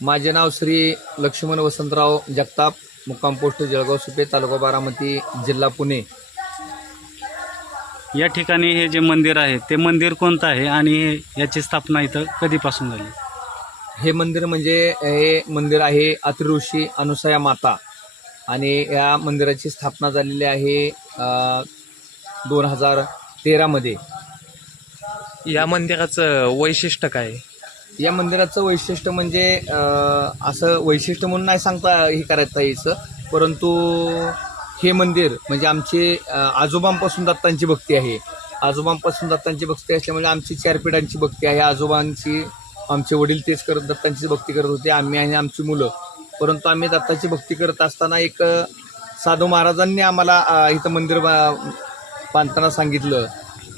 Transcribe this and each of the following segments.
माझे नाव श्री लक्ष्मण वसंतराव जगताप मुक्काम पोस्ट जळगाव सुपे तालुका बारामती जिल्हा पुणे. या ठिकाणी हे जे मंदिर आहे ते मंदिर कोणतं आहे आणि हे- याची स्थापना इथं कधीपासून झाली? हे मंदिर म्हणजे हे मंदिर आहे अतिऋषी अनुसया माता आणि या मंदिराची स्थापना झालेली आहे दोन हजार तेरामध्ये. या मंदिराचं वैशिष्ट्य काय? आहे? या मंदिराचं वैशिष्ट्य म्हणजे असं वैशिष्ट्य म्हणून नाही सांगता हे करायचं यायचं परंतु हे मंदिर म्हणजे आमचे आजोबांपासून दत्तांची भक्ती आहे. आजोबांपासून दत्तांची भक्ती असल्यामुळे आमची चार पिढ्यांची भक्ती आहे. आजोबांची आमचे वडील तेच करत दत्तांची भक्ती करत होते आम्ही आणि आमची मुलं. परंतु आम्ही दत्ताची भक्ती करत असताना एक साधू महाराजांनी आम्हाला इथं मंदिर बा- बांधताना सांगितलं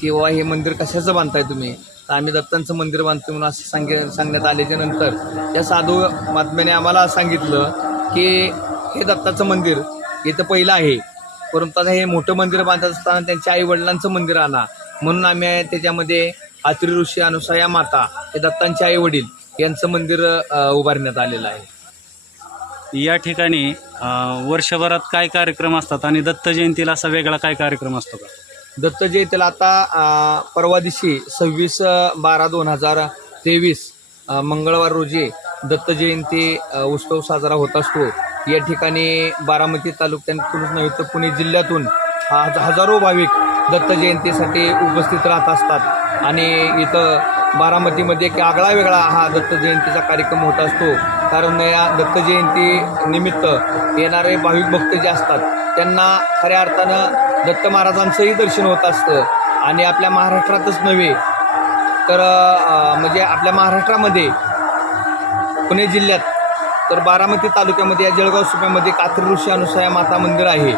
की बाबा हे मंदिर कशाचं बांधताय तुम्ही? तर आम्ही दत्तांचं मंदिर बांधतो म्हणून असं सांगे सांगण्यात आल्याच्यानंतर त्या साधू महात्म्याने आम्हाला सांगितलं की हे दत्ताचं मंदिर इथं पहिलं आहे. परंतु आता हे मोठं मंदिर बांधत असताना त्यांच्या आई वडिलांचं मंदिर आला. म्हणून आम्ही त्याच्यामध्ये आत्री ऋषी अनुसया माता हे दत्तांचे आई वडील यांचं मंदिर उभारण्यात आलेलं आहे. या ठिकाणी वर्षभरात काय कार्यक्रम असतात आणि दत्त जयंतीला असा वेगळा काय कार्यक्रम असतो का? दत्त जयंतीला आता परवा दिवशी सव्वीस बारा दोन हजार तेवीस मंगळवार रोजी दत्त जयंती उत्सव साजरा होत असतो. या ठिकाणी बारामती तालुक्यातूनच नव्हे तर पुणे जिल्ह्यातून हजारो भाविक दत्त जयंतीसाठी उपस्थित राहत असतात. आणि इथं बारामतीमध्ये एक आगळा वेगळा हा दत्त जयंतीचा कार्यक्रम होत असतो. कारण या दत्त जयंती निमित्त येणारे भाविक भक्त जे असतात त्यांना खऱ्या अर्थानं दत्त महाराजांचंही दर्शन होत असतं. आणि आपल्या महाराष्ट्रातच नव्हे तर म्हणजे आपल्या महाराष्ट्रामध्ये पुणे जिल्ह्यात तर बारामती तालुक्यामध्ये या जळगाव सुप्यामध्ये कात्री ऋषी अनुसया माता मंदिर आहे.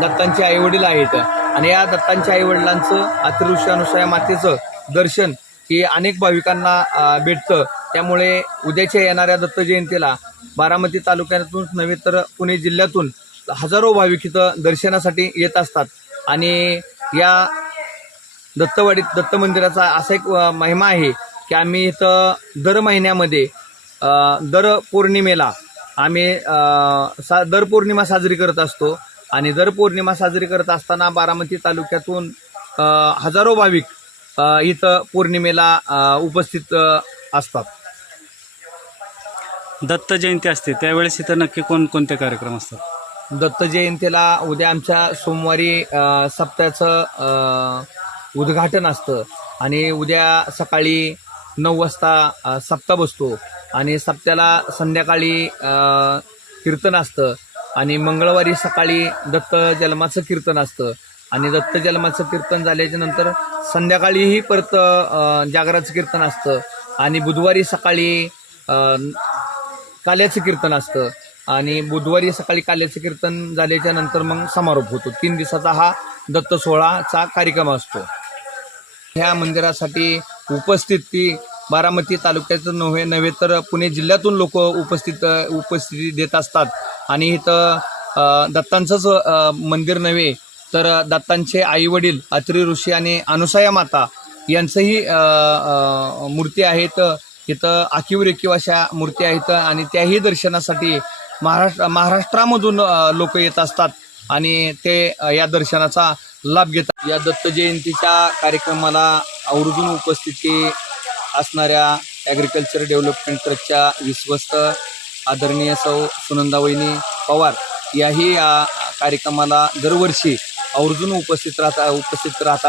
दत्तांचे आईवडील आहेत. आणि या दत्तांच्या आईवडिलांचं कात्री ऋषी अनुसया मातेचं दर्शन हे अनेक भाविकांना भेटतं. त्यामुळे उद्याच्या येणाऱ्या दत्त जयंतीला बारामती तालुक्यातूनच नव्हे तर पुणे जिल्ह्यातून हजारो भाविक इथं दर्शनासाठी येत असतात. आणि या दत्तवाडीत दत्त मंदिराचा असा एक महिमा आहे की आम्ही इथं दर महिन्यामध्ये दर पौर्णिमेला आम्ही सा दर पौर्णिमा साजरी करत असतो. आणि दर पौर्णिमा साजरी करत असताना बारामती तालुक्यातून हजारो भाविक इथं पौर्णिमेला उपस्थित असतात. दत्त जयंती असते त्यावेळेस इथं नक्की कोणकोणते कार्यक्रम असतात? दत्त जयंतीला उद्या आमच्या सोमवारी सप्त्याचं उद्घाटन असतं. आणि उद्या सकाळी नऊ वाजता सप्ता बसतो. आणि सप्त्याला संध्याकाळी कीर्तन असतं. आणि मंगळवारी सकाळी दत्त जन्माचं कीर्तन असतं. आणि दत्त जन्माचं कीर्तन झाल्याच्यानंतर संध्याकाळीही परत जागराचं कीर्तन असतं. आणि बुधवारी सकाळी काल्याचं कीर्तन असतं. आणि बुधवारी सकाळी काल्याचं कीर्तन झाल्याच्यानंतर मग समारोप होतो. तीन दिवसाचा हा दत्त सोहळाचा कार्यक्रम असतो. ह्या मंदिरासाठी उपस्थित ती बारामती तालुक्याचं नव्हे नव्हे तर पुणे जिल्ह्यातून लोक उपस्थित उपस्थिती देत असतात. आणि इथं दत्तांचंच मंदिर नव्हे तर दत्तांचे आईवडील अत्री ऋषी आणि अनुसया माता यांचंही मूर्ती आहेत. इथं आखीव रेखीव अशा मूर्ती आहेत आणि त्याही दर्शनासाठी महाराष्ट्र महाराष्ट्रामधून लोक येत असतात आणि ते या दर्शनाचा लाभ घेतात. या दत्त जयंतीच्या कार्यक्रमाला आवर्जून उपस्थिती असणाऱ्या ॲग्रिकल्चर डेव्हलपमेंट ट्रस्टच्या विश्वस्त आदरणीय सौ सुनंदावहिनी पवार याही या कार्यक्रमाला दरवर्षी आवर्जून उपस्थित राहता उपस्थित राहतात